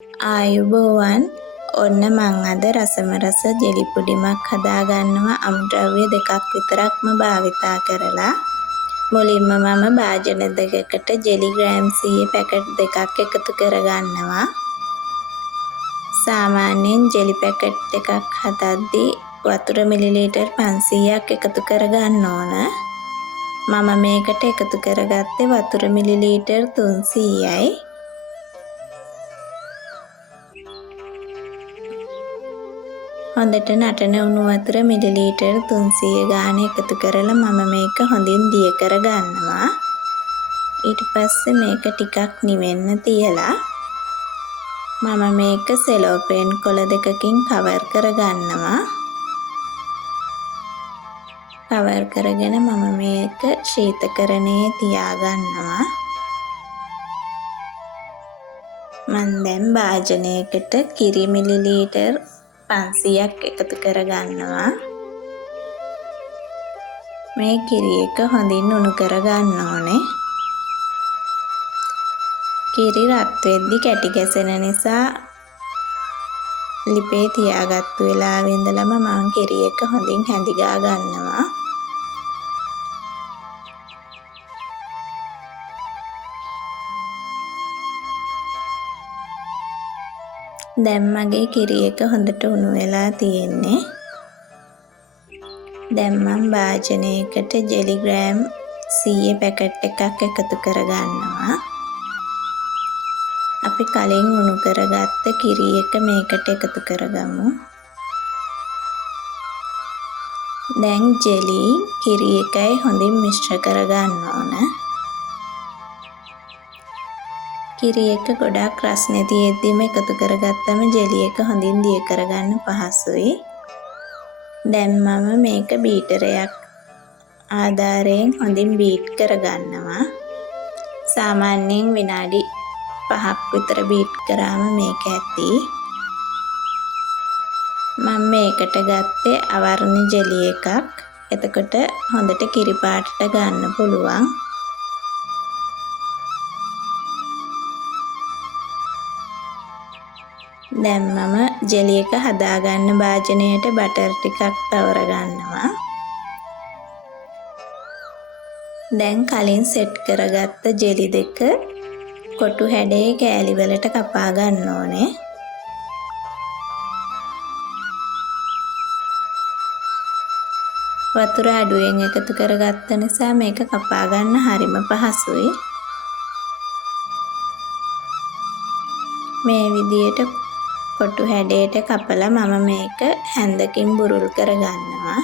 ආයුබෝවන් ඔන්න මං අද රසම රස ජෙලි පුඩිමක් හදාගන්නවා අමුද්‍රව්‍ය දෙකක් විතරක්ම භාවිතා කරලා. මුලින්ම මම භාජන දෙකකට ජෙලි ග්‍රෑම් 100 පැකට් දෙකක් එකතු කරගන්නවා. සාමාන්‍යයෙන් ජෙලි පැකට් එකක් හදද්දී වතුර මිලිලීටර් 500ක් එකතු කරගන්න ඕන. මම මේකට එකතු කරගත්තේ වතුර මිලිලීටර් 300යි. හොඳට නටන උණු වතුර මිලිලීටර් 300 ගාන එකතු කරලා මම මේක හොඳින් දිය කරගන්නවා. ඊට පස්සේ මේක ටිකක් නිවෙන්න තියලා මම මේක සෙලෝපේන් කොළ දෙකකින් කවර් කරගන්නවා. කවර් කරගෙන මම මේක ශීතකරණයේ තියාගන්නවා. මම දැන් භාජනයකට කිරි මිලිලීටර් 500ක් එකතු කරගන්නවා. මේ කිරි එක හොඳින් උණු කරගන්න ඕනේ. කිරි රත් වෙද්දි කැටි ගැසෙන නිසා ලිපේ තියාගත්තු වෙලාවෙ ඉඳලම මම කිරි එක හොඳින් හැඳිගා ගන්නවා. දැන් මගේ කිරි එක හොඳට උණු වෙලා තියෙන්නේ. දැන් මම භාජනයකට ජෙලි ග්‍රෑම් 100 පැකට් එකක් එකතු කරගන්නවා. අපි කලින් උණු කරගත්ත කිරි එක මේකට එකතු කරගමු. දැන් ජෙලි කිරි එකයි හොඳින් මිශ්‍ර කරගන්න ඕන. කිරි එක ගොඩක් රස්නේ තියෙද්දිම එකතු කරගත්තම ජෙලි එක හොඳින් දිය කරගන්න පහසුයි. දැන් මම මේක බීටරයක් ආධාරයෙන් හොඳින් බීට් කරගන්නවා. සාමාන්‍යයෙන් විනාඩි 5ක් විතර බීට් කරාම මේක ඇති. මම මේකට ගත්තේ අවර්ණ ජෙලි එකක්. එතකොට හොඳට කිරි පාටට ගන්න පුළුවන්. දැන් මම ජෙලි එක හදාගන්න භාජනයට බටර් ටිකක් තවර ගන්නවා. දැන් කලින් සෙට් කරගත්ත ජෙලි දෙක කොටු හැඩයේ කෑලි වලට කපා ගන්න ඕනේ. වතුර අඩුවෙන් එකතු කරගත්ත නිසා මේක කපා ගන්න හරිම පහසුයි. මේ විදියට කොටු හැඩයට කපලා මම මේක හැන්දකින් බුරුල් කරගන්නවා.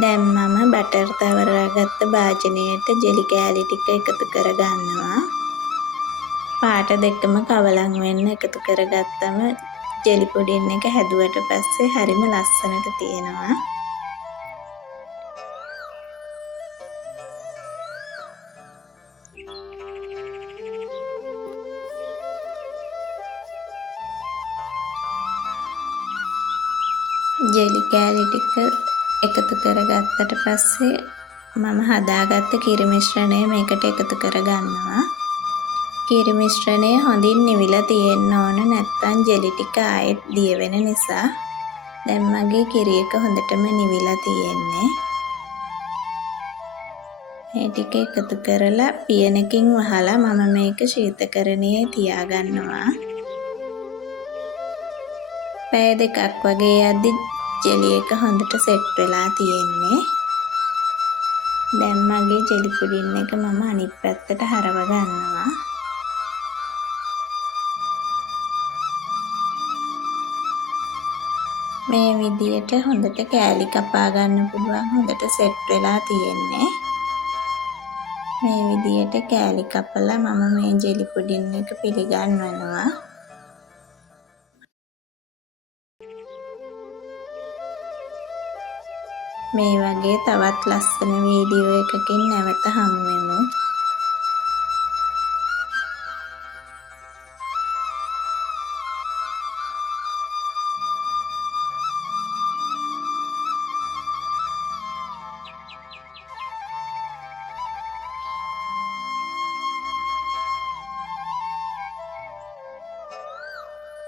දැන් මම බටර් තවරාගත්ත භාජනයට ජෙලි කෑලි ටික එකතු කරගන්නවා. පාට දෙකම කවලම් වෙන්න එකතු කරගත්තම ජෙලි පුඩින් එක හැදුවට පස්සේ හරිම ලස්සනට තියෙනවා. ජෙලි කෑලි ටික එකතු කරගත්තට පස්සේ මම හදාගත්ත කිරි මිශ්‍රණය මේකට එකතු කරගන්නවා. කිරි මිශ්‍රණය හොඳින් නිවිලා තියෙන්න ඕන නැත්නම් ජෙලි ටික ආයෙත් දිය වෙන නිසා. දැන් මගේ කිරි එක හොඳටම නිවිලා තියෙන්නේ. මේ ටික එකතු කරලා පියනකින් වහලා මම මේක ශීතකරණයේ තියාගන්නවා. පැය දෙකක් වගේ යද්දි ජෙලි එක හොඳට සෙට් වෙලා තියෙන්නේ. දැන් මගේ ජෙලි පුඩින් එක මම අනිත් පැත්තට හරව ගන්නවා. මේ විදියට හොඳට කෑලි කපා ගන්න පුළුවන් හොඳට සෙට් වෙලා තියෙන්නේ. මේ විදියට කෑලි කපලා මම මේ ජෙලි පුඩින් එක පිළිගන්වනවා. මේ වගේ තවත් ලස්සන වීඩියෝ එකකින් නැවත හමුවෙමු.